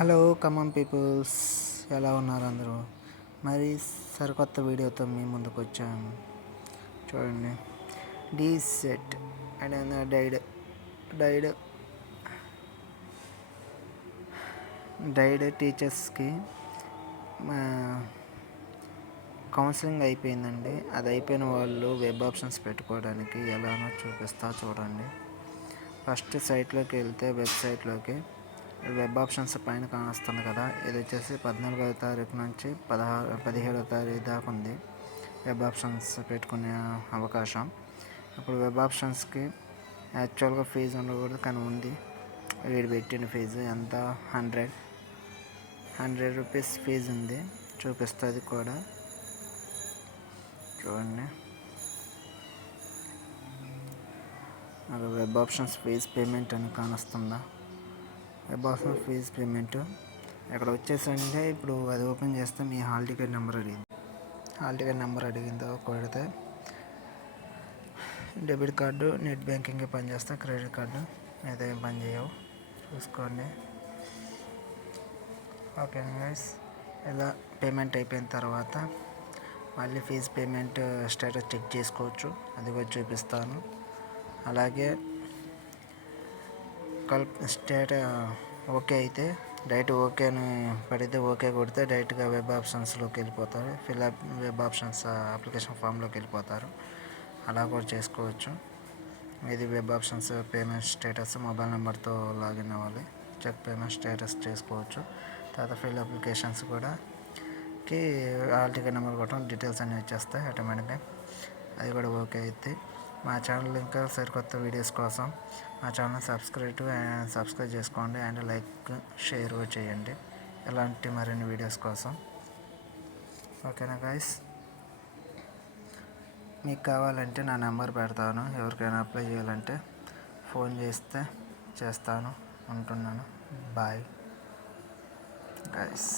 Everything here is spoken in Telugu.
హలో కమన్ పీపుల్స్, ఎలా ఉన్నారు అందరూ? మరి సరికొత్త వీడియోతో మీ ముందుకు వచ్చాను. చూడండి, డీ సెట్ అండ్ డైడ్ డైడ్ డైడ్ టీచర్స్కి కౌన్సిలింగ్ అయిపోయిందండి. అది అయిపోయిన వాళ్ళు వెబ్ ఆప్షన్స్ పెట్టుకోవడానికి ఎలానో చూపిస్తా చూడండి. ఫస్ట్ సైట్లోకి వెళ్తే వెబ్సైట్లోకి వెబ్ ఆప్షన్స్ పైన కానొస్తుంది కదా, ఇది వచ్చేసి 14వ తారీఖు నుంచి 17వ తారీఖు దాకా ఉంది వెబ్ ఆప్షన్స్ పెట్టుకునే అవకాశం. ఇప్పుడు వెబ్ ఆప్షన్స్కి యాక్చువల్గా ఫీజు ఉండకూడదు, కానీ ఉంది. వీడు పెట్టిన ఫీజు ఎంత? 100 రూపీస్ ఫీజు ఉంది. చూపిస్తుంది కూడా, చూడండి. నాకు వెబ్ ఆప్షన్స్ ఫీజ్ పేమెంట్ అని కానొస్తుందా? వెబ్ ఆప్షన్స్ ఫీజ్ పేమెంట్ ఇక్కడ వచ్చేసంటే ఇప్పుడు అది ఓపెన్ చేస్తే మీ హాల్ టికెట్ నెంబర్ అడిగిందో కొడితే డెబిట్ కార్డు, నెట్ బ్యాంకింగ్ పనిచేస్తే, క్రెడిట్ కార్డు మీద ఏం పని చేయవు, చూసుకోండి. ఓకే గైస్, ఇలా పేమెంట్ అయిపోయిన తర్వాత మళ్ళీ ఫీజ్ పేమెంట్ స్టేటస్ చెక్ చేసుకోవచ్చు, అది కూడా చూపిస్తాను. అలాగే ఓకే అయితే డైరెక్ట్ ఓకే అని పడితే ఓకే కొడితే డైరెక్ట్గా వెబ్ ఆప్షన్స్లోకి వెళ్ళిపోతారు. వెబ్ ఆప్షన్స్ అప్లికేషన్ ఫామ్లోకి వెళ్ళిపోతారు. అలా కూడా చేసుకోవచ్చు. ఇది web options payment status mobile నెంబర్తో లాగిన్ అవ్వాలి. చెక్ పేమెంట్ స్టేటస్ చేసుకోవచ్చు. తర్వాత ఫిల్ అప్లికేషన్స్ కూడా హాల్ టికెట్ నెంబర్ కొట్టడం, డీటెయిల్స్ అన్నీ వచ్చేస్తాయి ఆటోమేటిక్గా. అది కూడా ఓకే అయితే మా ఛానల్ ఇంకా సరికొత్త వీడియోస్ కోసం మా ఛానల్ సబ్స్క్రైబ్ చేసుకోండి అండ్ లైక్ షేర్ కూడా చేయండి ఇలాంటి మరిన్ని వీడియోస్ కోసం. ఓకేనా గైస్? మీకు కావాలంటే నా నెంబర్ పెడతాను, ఎవరికైనా అప్లై చేయాలంటే ఫోన్ చేస్తాను. ఉంటున్నాను. Bye guys.